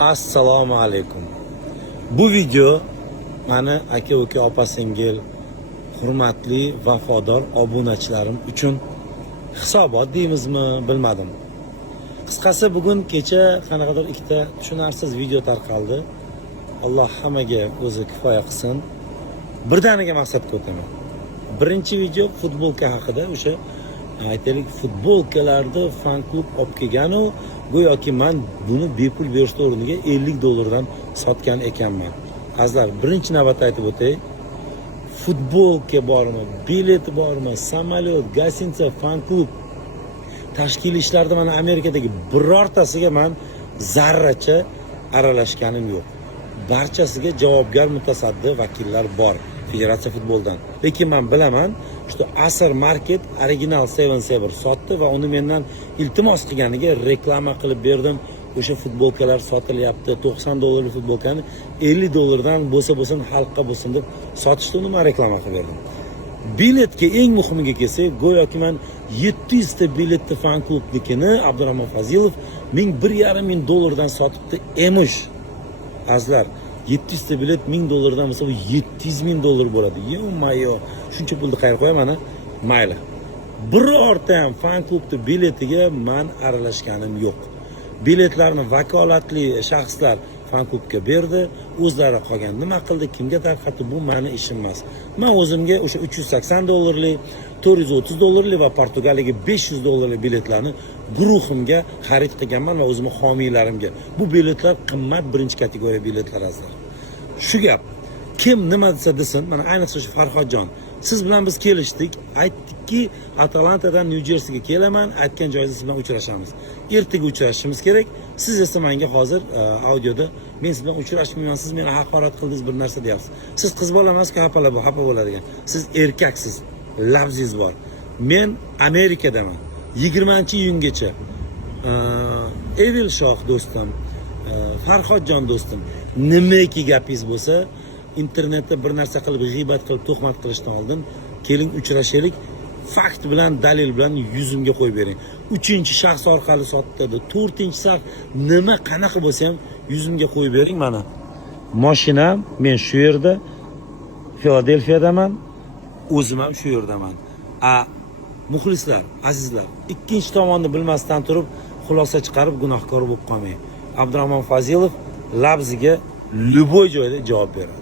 Assalomu alaykum. Bu video mani aka-uka, opa-singil, hurmatli, vafodor obunachilarim uchun hisobot deymizmi, bilmadim. Qisqasi bugun kecha qanaqadir ikkita tushunarsiz video tarqaldi. Alloh hammaga o'zi kifoya qilsin. Birdaniga maqsadga o'taman. Birinchi video futbolka haqida, o'sha aytaylik futbolkalarni fan klub olib kelgan-u, go'yoki men buni bepul berishni o'rniga $50 sotgan ekanman. Azizlar, birinchi navbatda aytib o'tay. Futbolka bormi, bilet bormi, samolyot, gostinitsa, fan klub tashkil ishlarida mana Amerikadagi birortasiga men zarracha aralashganim yo'q. Barchasiga javobgar mutasaddi vakillar bor Federatsiya futboldan. Lekin men bilaman, shu Asr Market original 77 sotdi va uni mendan iltimos qilganiga reklama qilib berdim. O'sha futbolkalar sotilyapti. $90 futbolkani $50 bo'lsa-bo'lsin xalqqa bo'lsin deb sotishni uni men reklama qilib berdim. Biletga eng muhimiga kelsak, go'yoki men 700 ta biletni fan klubnikini Abdurahmon Fazilov $1,500 sotibdi emish. Azizlar, 700 ta bilet $1000 bo'lsa bu $700,000 bo'ladi. Yo-mayo, shuncha pulni qayerga qo'yaman? Mayli. Birorta ham fan klubni biletiga men aralashganim yo'q. Biletlarni vakolatli shaxslar fan klubga berdi, o'zlari qolgan nima qildi, kimga tarqatdi, bu meni ishim emas. Men o'zimga o'sha $380, $430 va Portugaliyaga $500 biletlarni guruhimga xarid qilganman va o'zimning homiylarimga. Bu biletlar qimmat birinchi kategoriya biletlar azizlar. Shu gap kim nima desa desin, mana ayniqsa shu Farhodjon, siz bilan biz kelishdik, aytdikki Atalantadan Nyu-Jersiyga kelaman, aytgan joyingizda siz bilan uchrashamiz. Ertaga uchrashishimiz kerak. Siz esa menga hozir audioda men siz bilan uchrashmayman, siz meni haqorat qildingiz, bir narsa deyapsiz. Siz qiz bola emas-ku, xafa bo'ladigan. Siz erkaksiz, labzingiz bor. Men Amerikadaman. 20-iyungacha Edil Shoh do'stim, Farhodjon do'stim, nimaki gapingiz bo'lsa, internetda bir narsa qilib, g'iybat qilib, tuhmat qilishdan oldin keling uchrashaylik. Fakt bilan, dalil bilan yuzimga qo'yib bering. 3-shaxs orqali sotdi, 4-shaxs nima qanaqa bo'lsa ham yuzimga qo'yib bering. Mana mashinam men shu yerda Filadelfiyadaman, o'zim ham shu yerdaman. Muxlislar, azizlar, ikkinchi tomonni bilmasdan turib xulosa chiqarib gunohkor bo'lib qolmang. Abdurahmon Fazilov labziga любой joyda javob beradi.